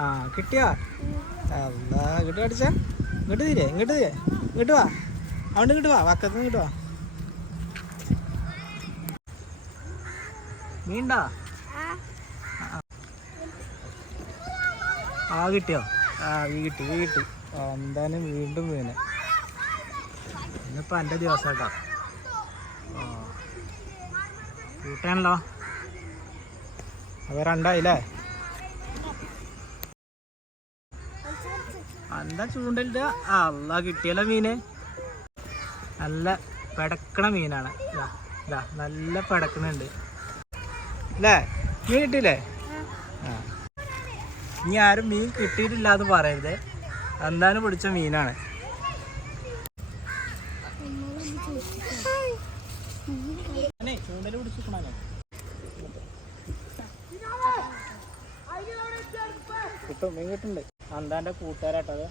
ആ കിട്ടിയോ? എന്താ ഇങ്ങോട്ട് കടിച്ച ഇങ്ങോട്ട് തീരെ ഇങ്ങോട്ട് വാ അവിടെ ഇങ്ങോട്ട് വാ വക്കത്ത് ഇങ്ങോട്ട് വാ. മീനുണ്ടോ? ആ കിട്ടിയോ? ആ കിട്ടി എന്തായാലും വീണ്ടും മീന്. ഇന്നിപ്പോൾ എൻ്റെ ദിവസം കേട്ടോ. ആ കൂട്ടാണല്ലോ. അത് രണ്ടായില്ലേ? എന്താ ചൂണ്ടലിട്ട് അല്ല കിട്ടിയല്ലോ മീന്. നല്ല പിടക്കണ മീനാണ്. ഇതാ നല്ല പിടക്കണുണ്ട് അല്ലേ? മീൻ കിട്ടിയില്ലേ? ആ ഇനി ആരും മീൻ കിട്ടിയിട്ടില്ല എന്ന് പറയരുത്. എന്തായാലും പിടിച്ച മീനാണ്. ചൂണ്ടല് പിടിച്ചിട്ടുണ്ടോ? കിട്ടും, മീൻ കിട്ടുന്നുണ്ട്. എന്താൻ്റെ കൂട്ടുകാരാട്ടത്.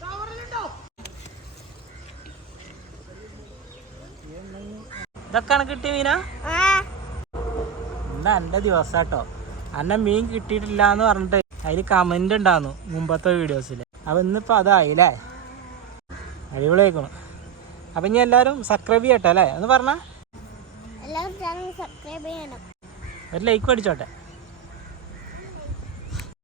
ഇതൊക്കെയാണ് കിട്ടിയ മീനാ. എന്നാ എൻ്റെ ദിവസം കേട്ടോ. അന്നെ മീൻ കിട്ടിയിട്ടില്ല എന്ന് പറഞ്ഞിട്ട് അതിൽ കമൻ്റ് ഉണ്ടായിരുന്നു മുമ്പത്തെ വീഡിയോസിൽ. അപ്പം ഇന്നിപ്പോൾ അതായില്ലേ? അടിപൊളിയായിക്കണം. അപ്പം ഇനി എല്ലാവരും സബ്സ്ക്രൈബ് ചെയ്യട്ടെ അല്ലേ? എന്ന് പറഞ്ഞാൽ എല്ലാവരും ചാനൽ സബ്സ്ക്രൈബ് ചെയ്യണം. ഒരു ലൈക്ക് അടിച്ചോട്ടെ.